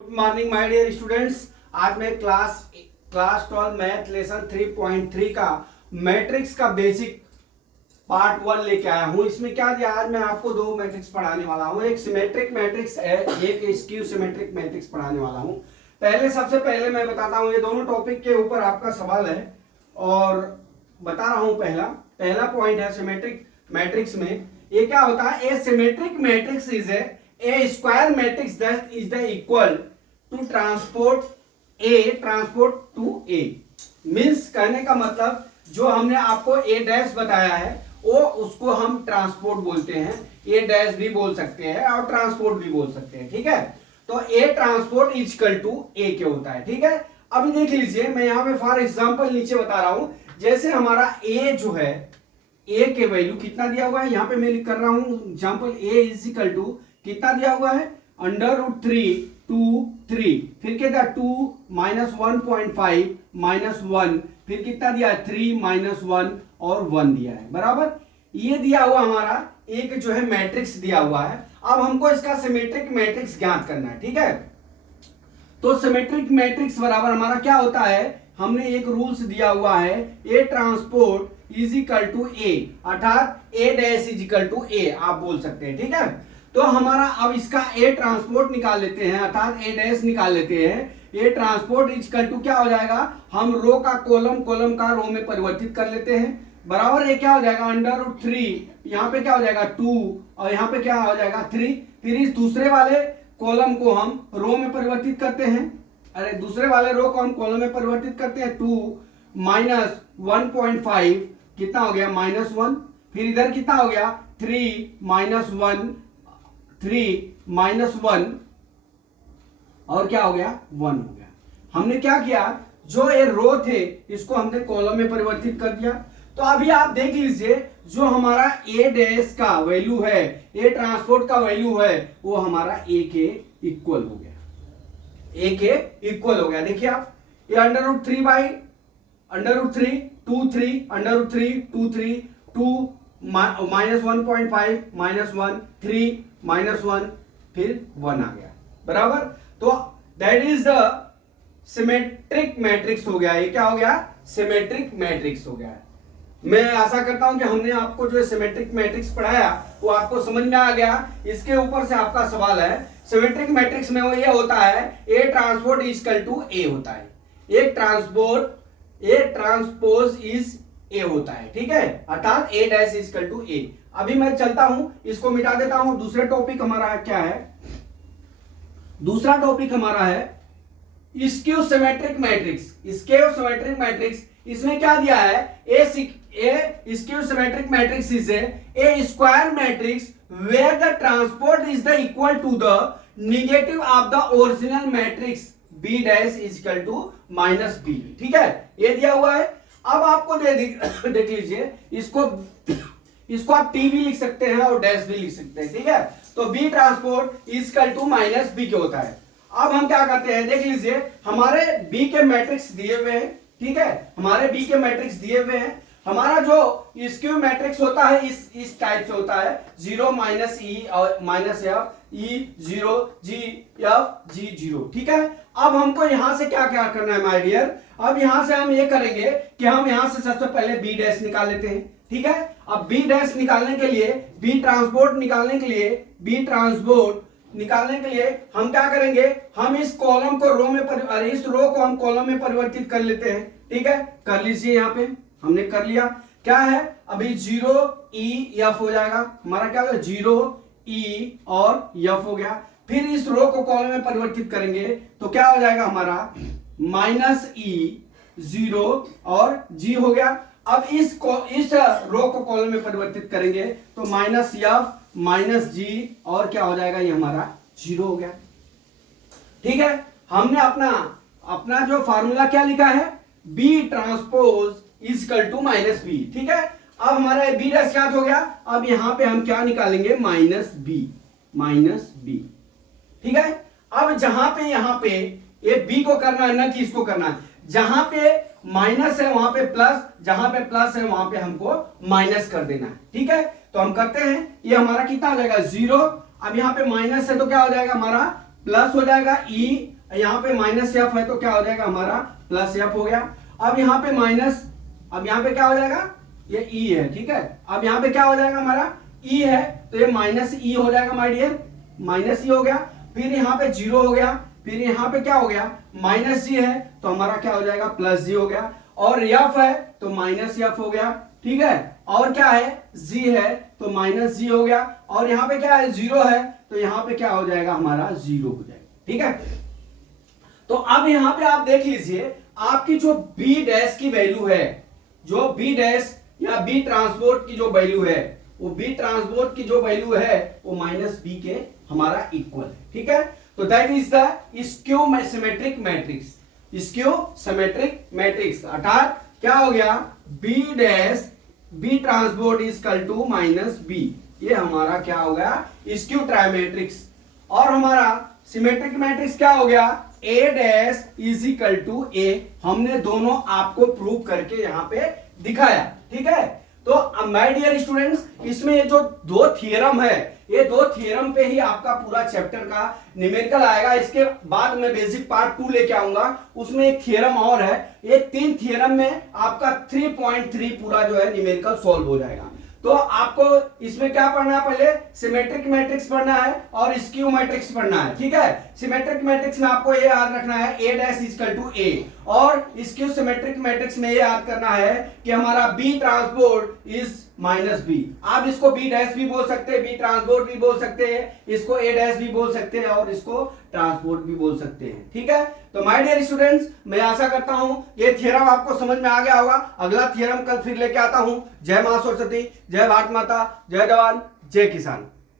Good morning my dear students. आज मैं class 12 math lesson 3.3 का मैट्रिक्स का बेसिक पार्ट 1 लेके आया हूं। इसमें क्या दिया, आज मैं आपको दो मैट्रिक्स पढ़ाने वाला हूं। एक सिमेट्रिक मैट्रिक्स है, एक स्क्यू सिमेट्रिक मैट्रिक्स पढ़ाने वाला हूं। सबसे पहले मैं बताता हूं, ये दोनों टॉपिक के ऊपर आपका सवाल है और बता रहा हूं। पहला पॉइंट है सिमेट्रिक मैट्रिक्स में ये क्या होता है। A symmetric matrix is a square matrix that is the equal to transport to a. Means कहने का मतलब जो हमने आपको ए डैश बताया है वो उसको हम ट्रांसपोर्ट बोलते हैं। ए डैश भी बोल सकते हैं और ट्रांसपोर्ट भी बोल सकते हैं, ठीक है। तो ए ट्रांसपोर्ट इक्वल टू ए के होता है, ठीक है। अभी देख लीजिए, मैं यहाँ पे फॉर एग्जांपल नीचे बता रहा हूं। जैसे हमारा ए जो है, ए के वैल्यू कितना दिया हुआ है, यहाँ पे मैं लिख कर रहा हूं example A is equal to कितना दिया हुआ है, √3 2 3, फिर क्या था 2 -1.5 -1, फिर कितना दिया है 3 -1 और 1 दिया है, बराबर। ये दिया हुआ हमारा एक जो है मैट्रिक्स दिया हुआ है। अब हमको इसका सिमेट्रिक मैट्रिक्स ज्ञात करना है, ठीक है। तो सिमेट्रिक मैट्रिक्स बराबर हमारा क्या होता है, हमने एक रूल्स दिया हुआ है, ए ट्रांसपोर्ट इज इक्वल टू ए, अर्थात ए डैश इज इक्वल टू ए आप बोल सकते हैं, ठीक है। तो हमारा अब इसका ए ट्रांसपोर्ट निकाल लेते हैं, अर्थात ए डैश निकाल लेते हैं। ए ट्रांसपोर्ट इज इक्वल टू क्या हो जाएगा, हम रो का कॉलम का रो में परिवर्तित कर लेते हैं, बराबर। ये क्या हो जाएगा √3, यहाँ पे क्या हो जाएगा 2 और यहाँ पे क्या हो जाएगा 3। फिर इस दूसरे वाले कॉलम को हम रो में परिवर्तित करते हैं, अरे दूसरे वाले रो को हम कॉलम में परिवर्तित करते हैं। 2 -1.5 कितना हो गया -1, फिर इधर कितना हो गया 3 -1 और क्या हो गया 1 हो गया। हमने क्या किया, जो ये रो थे इसको हमने कॉलम में परिवर्तित कर दिया। तो अभी आप देख लीजिए, जो हमारा ए डैश का वैल्यू है, ए ट्रांसपोर्ट का वैल्यू है, वो हमारा ए के इक्वल हो गया, ए के इक्वल हो गया। देखिए आप, ये √3 बाई √3 2 3 √3 2 3 2 -1.5 -1 3 -1 फिर 1 आ गया, बराबर। तो that is the symmetric matrix हो गया। ये क्या हो गया, सिमेट्रिक मैट्रिक्स हो गया। मैं आशा करता हूं कि हमने आपको जो सिमेट्रिक मैट्रिक्स पढ़ाया वो आपको समझ में आ गया। इसके ऊपर से आपका सवाल है, सिमेट्रिक मैट्रिक्स में वो ये होता है ए ट्रांसपोर्ट इज इक्वल टू ए होता है, ए ट्रांसपोज इज ए होता है, ठीक है, अर्थात ए डैश इज इक्वल टू ए। अभी मैं चलता हूं, इसको मिटा देता हूं। दूसरे टॉपिक हमारा क्या है, दूसरा टॉपिक हमारा है skew symmetric matrix. Skew symmetric matrix, इसमें क्या दिया है, a skew symmetric matrix is a square matrix where the transport is the equal to the negative of the original matrix B dash is equal to -b, ठीक है, ये दिया हुआ है। अब आपको देख लीजिए, इसको आप टी भी लिख सकते हैं और डैश भी लिख सकते हैं, ठीक है। तो B transpose is equal to -b के होता है। अब हम क्या करते हैं, देख लीजिए, हमारे बी के मैट्रिक्स दिए हुए हैं, ठीक है, हमारे बी के मैट्रिक्स दिए हुए हैं। हमारा जो स्क्यू मैट्रिक्स होता है इस टाइप से होता है, 0 -e और -f e 0 g f g 0, ठीक है। अब हमको यहां से क्या क्या करना है माय डियर, अब यहां से हम ये करेंगे कि हम यहां से सबसे पहले बी डैश निकाल लेते हैं, ठीक है। अब बी डैश निकालने के लिए, बी ट्रांसपोर्ट निकालने के लिए, बी ट्रांसपोर्ट निकालने के लिए हम क्या करेंगे, हम इस कॉलम को रो में इस रो को हम कॉलम में परिवर्तित कर लेते हैं, ठीक है। कर लीजिए, यहाँ पे हमने कर लिया। क्या है, अभी 0 e f हो जाएगा हमारा, क्या होगा 0 e और f हो गया। फिर इस रो को कॉलम में परिवर्तित करेंगे तो क्या हो जाएगा हमारा -e 0 और g हो गया। अब इस रो को कॉलम में परिवर्तित करेंगे तो -f -g और क्या हो जाएगा, ये हमारा 0 हो गया, ठीक है। हमने अपना जो फार्मूला क्या लिखा है, B transpose is equal to -b, ठीक है। अब हमारा बी डैश क्या हो गया, अब यहां पे हम क्या निकालेंगे -b, ठीक है। अब जहां पे यहां पे ये b को करना है ना कि इसको करना है, जहां पे माइनस है वहां पे प्लस, जहां पे प्लस है वहां पे हमको माइनस कर देना है, ठीक है। तो हम करते हैं, ये हमारा कितना हो जाएगा 0। अब यहाँ पे माइनस है तो क्या हो जाएगा हमारा प्लस हो जाएगा ई, यहाँ पे माइनस एफ है तो क्या हो जाएगा हमारा प्लस एफ हो गया। अब यहाँ पे माइनस, अब यहाँ पे क्या हो जाएगा, ये ई है, ठीक है। अब यहाँ पे क्या हो जाएगा हमारा ई है तो ये माइनस ई हो जाएगा माय डियर, माइनस ई हो गया। फिर यहाँ पे जीरो हो गया, फिर यहाँ पे क्या हो गया माइनस जी है तो हमारा क्या हो जाएगा प्लस जी हो गया। और एफ है तो माइनस एफ हो गया, ठीक है। और क्या है जी है तो माइनस जी हो गया। और यहाँ पे क्या है जीरो है तो यहाँ पे क्या हो जाएगा हमारा जीरो हो जाएगा, ठीक है। तो अब यहाँ पे आप देख लीजिए आपकी जो बी डैश की वैल्यू है, जो बी डैश या बी ट्रांसपोर्ट की जो वैल्यू है, वो बी ट्रांसपोर्ट की जो वैल्यू है वो माइनस बी के हमारा इक्वल है, ठीक है। तो that is the skew symmetric matrix, skew symmetric matrix. अर्थात क्या हो गया B dash B transpose is equal to minus B, ये हमारा क्या हो गया स्क्यू ट्राइमेट्रिक्स। और हमारा सिमेट्रिक मैट्रिक्स क्या हो गया ए डैश इज इक्वल टू ए। हमने दोनों आपको प्रूव करके यहां पे दिखाया, ठीक है। तो माय डियर स्टूडेंट्स, इसमें ये जो दो थियरम है, ये दो थियरम पे ही आपका पूरा चैप्टर का न्यूमेरिकल आएगा। इसके बाद मैं बेसिक पार्ट 2 लेके आऊंगा, उसमें एक थियरम और है। ये 3 थियरम में आपका 3.3 पूरा जो है न्यूमेरिकल सॉल्व हो जाएगा। तो आपको इसमें क्या पढ़ना है, पहले सिमेट्रिक मैट्रिक्स पढ़ना है और स्क्यू मैट्रिक्स पढ़ना है, ठीक है। सिमेट्रिक मैट्रिक्स में आपको ये याद रखना है ए डैश इज इक्वल टू ए, और स्क्यू सिमेट्रिक मैट्रिक्स में ये याद करना है कि हमारा B transpose is minus B. आप इसको बी डैश भी बोल सकते हैं, बी ट्रांसपोर्ट भी बोल सकते हैं, इसको ए डैश भी बोल सकते हैं और इसको ट्रांसपोर्ट भी बोल सकते हैं, ठीक है। तो माय डियर स्टूडेंट्स, मैं आशा करता हूं ये थियरम आपको समझ में आ गया होगा। अगला थियरम कल फिर लेके आता हूं। जय मां सरस्वती, जय भारत माता, जय जवान, जय किसान।